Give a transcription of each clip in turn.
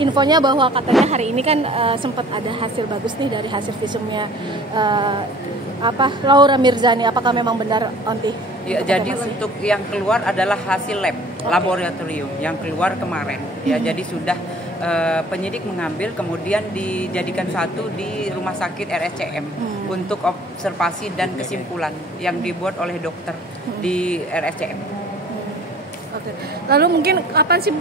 Infonya bahwa katanya hari ini kan sempat ada hasil bagus nih dari hasil visumnya Laura Mirzani. Apakah memang benar, Onti? Ya, jadi untuk yang keluar adalah hasil lab laboratorium yang keluar kemarin. Ya, jadi sudah penyidik mengambil kemudian dijadikan satu di rumah sakit RSCM untuk observasi dan kesimpulan yang dibuat oleh dokter di RSCM. Oke. Lalu mungkin kapan sih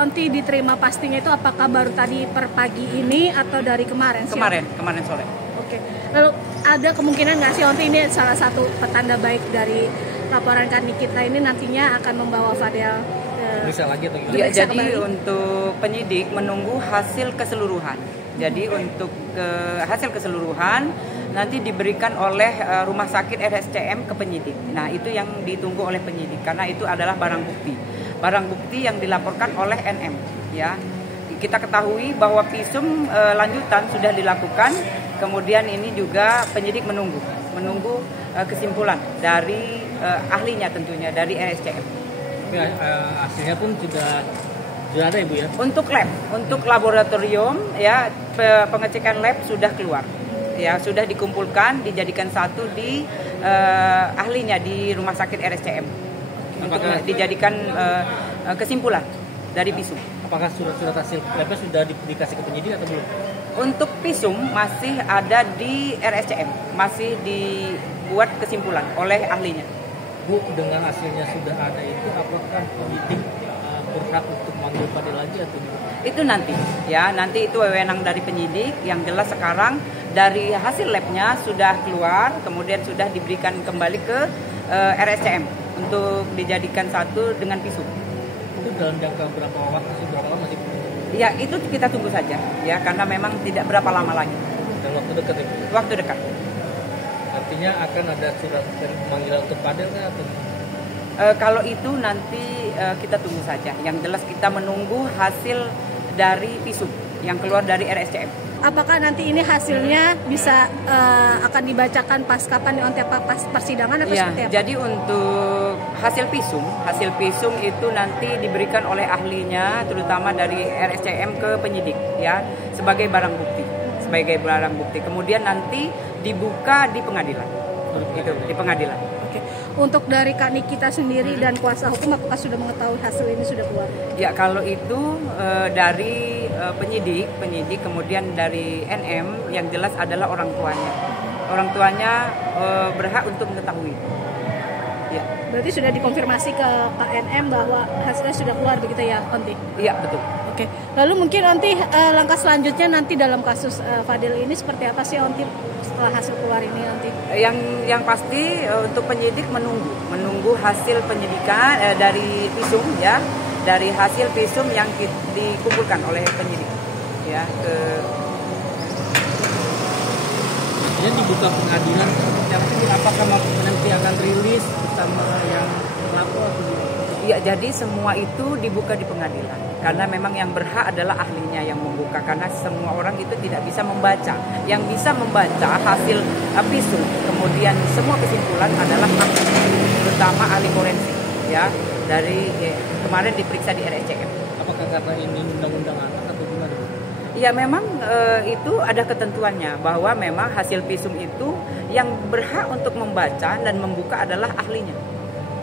Onti diterima pastinya itu, apakah baru tadi per pagi ini atau dari kemarin? Kemarin sore. Oke. Lalu ada kemungkinan nggak sih Onti, ini salah satu petanda baik dari laporan kami kita ini nantinya akan membawa Fadel bisa lagi atau gimana? Ya, jadi untuk penyidik menunggu hasil keseluruhan. Jadi untuk hasil keseluruhan nanti diberikan oleh rumah sakit RSCM ke penyidik. Nah, itu yang ditunggu oleh penyidik karena itu adalah barang bukti. Barang bukti yang dilaporkan oleh NM, ya. Kita ketahui bahwa visum lanjutan sudah dilakukan. Kemudian ini juga penyidik menunggu kesimpulan dari ahlinya, tentunya dari RSCM. Ya, hasilnya pun sudah ada ya Bu ya? Untuk lab, untuk laboratorium ya, pengecekan lab sudah keluar. Ya, sudah dikumpulkan, dijadikan satu di ahlinya di rumah sakit RSCM. Untuk dijadikan kesimpulan dari visum. Apakah surat-surat hasil labnya sudah dikasih ke penyidik atau belum? Untuk visum masih ada di RSCM, masih dibuat kesimpulan oleh ahlinya. Bu, dengan hasilnya sudah ada itu, apakah penyidik berhak untuk manggil Fadel lagi atau gimana? Itu nanti, ya, nanti itu wewenang dari penyidik. Yang jelas sekarang dari hasil labnya sudah keluar, kemudian sudah diberikan kembali ke RSCM untuk dijadikan satu dengan visum. Itu dalam jangka berapa lama sih? Ya, itu kita tunggu saja, ya, karena memang tidak berapa lama lagi. Dan waktu dekat ya? Waktu dekat. Artinya akan ada surat panggilan untuk Fadel atau? Kalau itu nanti kita tunggu saja. Yang jelas kita menunggu hasil dari visum yang keluar dari RSCM. Apakah nanti ini hasilnya bisa akan dibacakan pas kapan di pas persidangan atau seperti apa? Jadi untuk hasil visum itu nanti diberikan oleh ahlinya, terutama dari RSCM ke penyidik, ya, sebagai barang bukti. Kemudian nanti dibuka di pengadilan. Itu di pengadilan. Oke. Untuk dari Kak Nikita sendiri dan kuasa hukum, apakah sudah mengetahui hasil ini sudah keluar? Ya, kalau itu dari penyidik, kemudian dari NM, yang jelas adalah orang tuanya. Orang tuanya berhak untuk mengetahui. Ya. Berarti sudah dikonfirmasi ke Pak NM bahwa hasilnya sudah keluar begitu ya, Onti? Iya, betul. Oke. Lalu mungkin Onti langkah selanjutnya nanti dalam kasus Fadel ini seperti apa sih, Onti, setelah hasil keluar ini nanti? Yang pasti untuk penyidik menunggu hasil penyidikan dari visum, ya, dari hasil visum yang dikumpulkan oleh penyidik, ya, ke. Ini dibuka pengadilan seperti apa sih? Apakah nanti akan rilis bersama yang melapor atau gimana? Ya, jadi semua itu dibuka di pengadilan karena memang yang berhak adalah ahlinya yang membuka, karena semua orang itu tidak bisa membaca. Yang bisa membaca hasil visum kemudian semua kesimpulan adalah ahli, terutama ahli forensik, ya, dari kemarin diperiksa di RSCM. Apakah karena ini undang-undang anak atau gimana? Ya, memang itu ada ketentuannya bahwa memang hasil visum itu yang berhak untuk membaca dan membuka adalah ahlinya.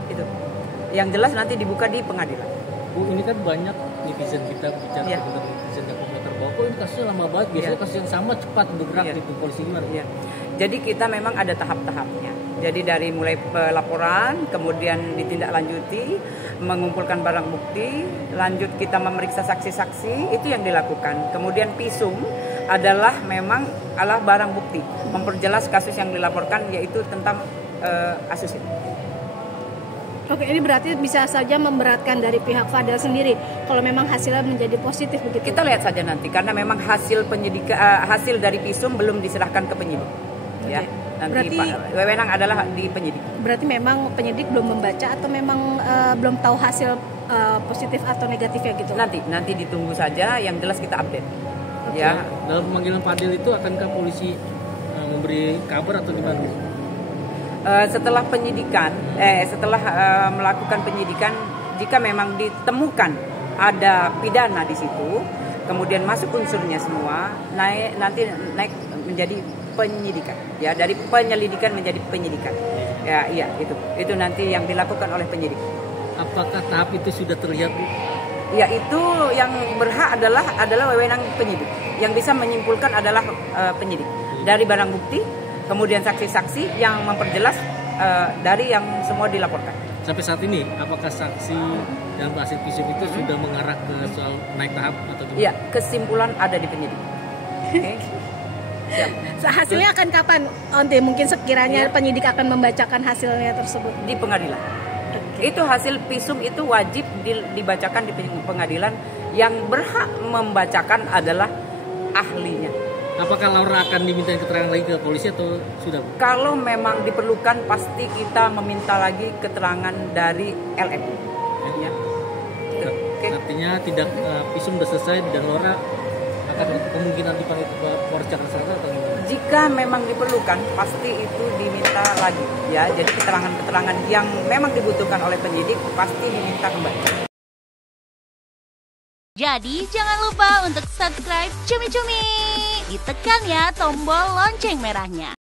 Itu. Yang jelas nanti dibuka di pengadilan. Bu, ini kan banyak netizen kita bicara tentang netizen dan komentar bahwa kok ini kasusnya lama banget. Biasanya kasus yang sama cepat bergerak gitu, polisi gimana? Ya. Jadi kita memang ada tahap-tahapnya. Jadi dari mulai pelaporan, kemudian ditindaklanjuti, mengumpulkan barang bukti, lanjut kita memeriksa saksi-saksi, itu yang dilakukan. Kemudian visum adalah barang bukti, memperjelas kasus yang dilaporkan, yaitu tentang kasus ini. Oke, ini berarti bisa saja memberatkan dari pihak Fadel sendiri kalau memang hasilnya menjadi positif begitu. Kita lihat saja nanti, karena memang hasil dari visum belum diserahkan ke penyidik. Ya, nanti wewenang adalah di penyidik. Berarti memang penyidik belum membaca atau memang belum tahu hasil positif atau negatifnya gitu? Nanti ditunggu saja, yang jelas kita update. Okay. Ya. Dalam pemanggilan Fadel itu akankah polisi memberi kabar atau gimana? Setelah penyidikan, setelah melakukan penyidikan, jika memang ditemukan ada pidana di situ, kemudian masuk unsurnya semua, nanti naik menjadi penyidikan, ya, dari penyelidikan menjadi penyidikan, ya, iya, itu nanti yang dilakukan oleh penyidik. Apakah tahap itu sudah terlihat, Bu? Ya, itu yang berhak adalah wewenang penyidik, yang bisa menyimpulkan adalah penyidik dari barang bukti, kemudian saksi-saksi yang memperjelas dari yang semua dilaporkan. Sampai saat ini, apakah saksi dan hasil visum itu sudah mengarah ke soal naik tahap atau gimana? Iya, kesimpulan ada di penyidik. Oke. Siap. Hasilnya akan kapan, Onti? Mungkin sekiranya penyidik akan membacakan hasilnya tersebut Di pengadilan. Itu hasil visum itu wajib dibacakan di pengadilan. Yang berhak membacakan adalah ahlinya. Apakah Laura akan diminta keterangan lagi ke polisi atau sudah, Bu? Kalau memang diperlukan, pasti kita meminta lagi keterangan dari LM. Ya. Oke. Artinya tidak visum sudah selesai dan Laura akan kemungkinan dipanggil ke Polres Jakarta Selatan atau gimana? Jika memang diperlukan, pasti itu diminta lagi, ya. Jadi keterangan-keterangan yang memang dibutuhkan oleh penyidik pasti diminta kembali. Jadi jangan lupa untuk subscribe Cumi Cumi. Ditekan ya tombol lonceng merahnya.